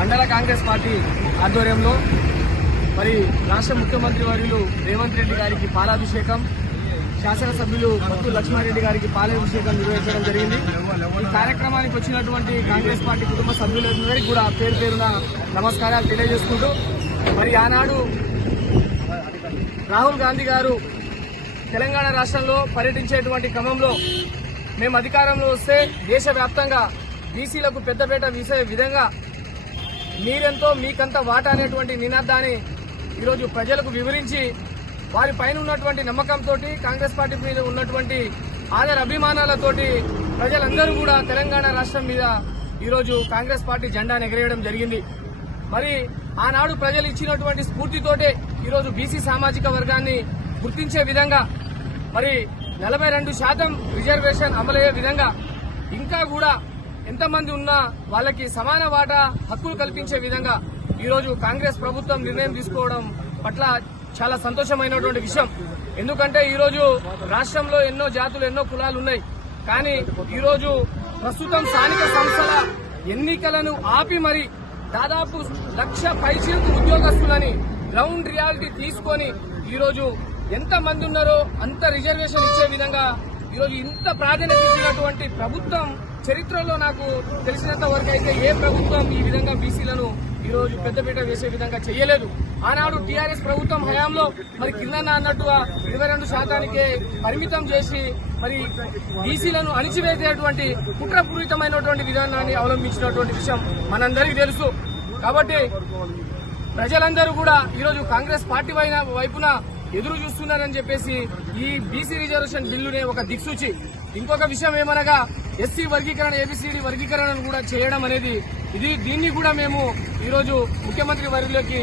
మండల కాంగ్రెస్ పార్టీ ఆధ్వర్యంలో మరి రాష్ట్ర ముఖ్యమంత్రి వర్యులు రేవంత్ రెడ్డి గారికి పాలాభిషేకం శాసనసభ్యులు మత్తు లక్ష్మారెడ్డి గారికి పాలాభిషేకం నిర్వహించడం జరిగింది. ఈ కార్యక్రమానికి వచ్చినటువంటి కాంగ్రెస్ పార్టీ కుటుంబ సభ్యులందరికీ కూడా పేరు పేరున నమస్కారాలు తెలియజేసుకుంటూ మరి ఆనాడు రాహుల్ గాంధీ గారు తెలంగాణ రాష్ట్రంలో పర్యటించేటువంటి క్రమంలో మేము అధికారంలో వస్తే దేశవ్యాప్తంగా బీసీలకు పెద్దపేట వీసే విధంగా మీరెంతో మీకంత వాటా అనేటువంటి నినాదాన్ని ఈరోజు ప్రజలకు వివరించి వారి పైన ఉన్నటువంటి నమ్మకంతో కాంగ్రెస్ పార్టీ మీద ఉన్నటువంటి ఆదర అభిమానాలతోటి ప్రజలందరూ కూడా తెలంగాణ రాష్ట్రం మీద ఈరోజు కాంగ్రెస్ పార్టీ జెండాను ఎగరేయడం జరిగింది. మరి ఆనాడు ప్రజలు ఇచ్చినటువంటి స్ఫూర్తితోటే ఈరోజు బీసీ సామాజిక వర్గాన్ని గుర్తించే విధంగా మరి నలభై రెండు శాతం రిజర్వేషన్ అమలయ్యే విధంగా ఇంకా కూడా ఎంతమంది ఉన్నా వాళ్ళకి సమాన వాటా హక్కులు కల్పించే విధంగా ఈరోజు కాంగ్రెస్ ప్రభుత్వం నిర్ణయం తీసుకోవడం పట్ల చాలా సంతోషమైనటువంటి విషయం. ఎందుకంటే ఈరోజు రాష్ట్రంలో ఎన్నో జాతులు ఎన్నో కులాలు ఉన్నాయి. కానీ ఈరోజు ప్రస్తుతం స్థానిక సంస్థల ఎన్నికలను ఆపి మరి దాదాపు లక్ష పైచీలకు ఉద్యోగస్తులని గ్రౌండ్ రియాలిటీ తీసుకొని ఈరోజు ఎంత మంది ఉన్నారో అంత రిజర్వేషన్ ఇచ్చే విధంగా ఈరోజు ఇంత ప్రాధాన్యత ఇచ్చినటువంటి ప్రభుత్వం చరిత్రలో నాకు తెలిసినంత వరకు అయితే ఏ ప్రభుత్వం ఈ విధంగా బీసీలను ఈ రోజు పెద్దపీట వేసే విధంగా చేయలేదు. ఆనాడు టీఆర్ఎస్ ప్రభుత్వం హయాంలో మరి కింద అన్నట్టుగా ఇరవై రెండు శాతానికే పరిమితం చేసి మరి బీసీలను అణిచివేసేటువంటి కుట్రపూరితమైనటువంటి విధానాన్ని అవలంబించినటువంటి విషయం మనందరికీ తెలుసు. కాబట్టి ప్రజలందరూ కూడా ఈరోజు కాంగ్రెస్ పార్టీ వైపున ఎదురు చూస్తున్నారని చెప్పేసి ఈ బీసీ రిజర్వేషన్ బిల్లునే ఒక దిక్సూచి. ఇంకొక విషయం ఏమనగా ఎస్సీ వర్గీకరణ ఏబిసిడి వర్గీకరణను కూడా చేయడం అనేది ఇది దీన్ని కూడా మేము ఈరోజు ముఖ్యమంత్రి వారిలోకి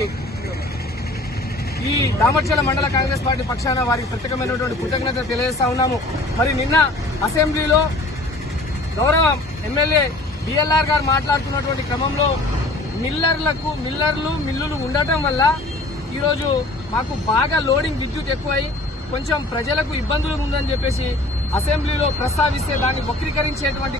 ఈ దామర్చల మండల కాంగ్రెస్ పార్టీ పక్షాన వారికి ప్రత్యేకమైనటువంటి కృతజ్ఞత తెలియజేస్తా ఉన్నాము. మరి నిన్న అసెంబ్లీలో గౌరవ ఎమ్మెల్యే బిఎల్ఆర్ గారు మాట్లాడుతున్నటువంటి క్రమంలో మిల్లర్లకు మిల్లర్లు మిల్లులు ఉండటం వల్ల ఈరోజు మాకు బాగా లోడింగ్ విద్యుత్ ఎక్కువై కొంచెం ప్రజలకు ఇబ్బందులు ఉందని చెప్పేసి అసెంబ్లీలో ప్రస్తావిస్తే దాన్ని వక్రీకరించేటువంటి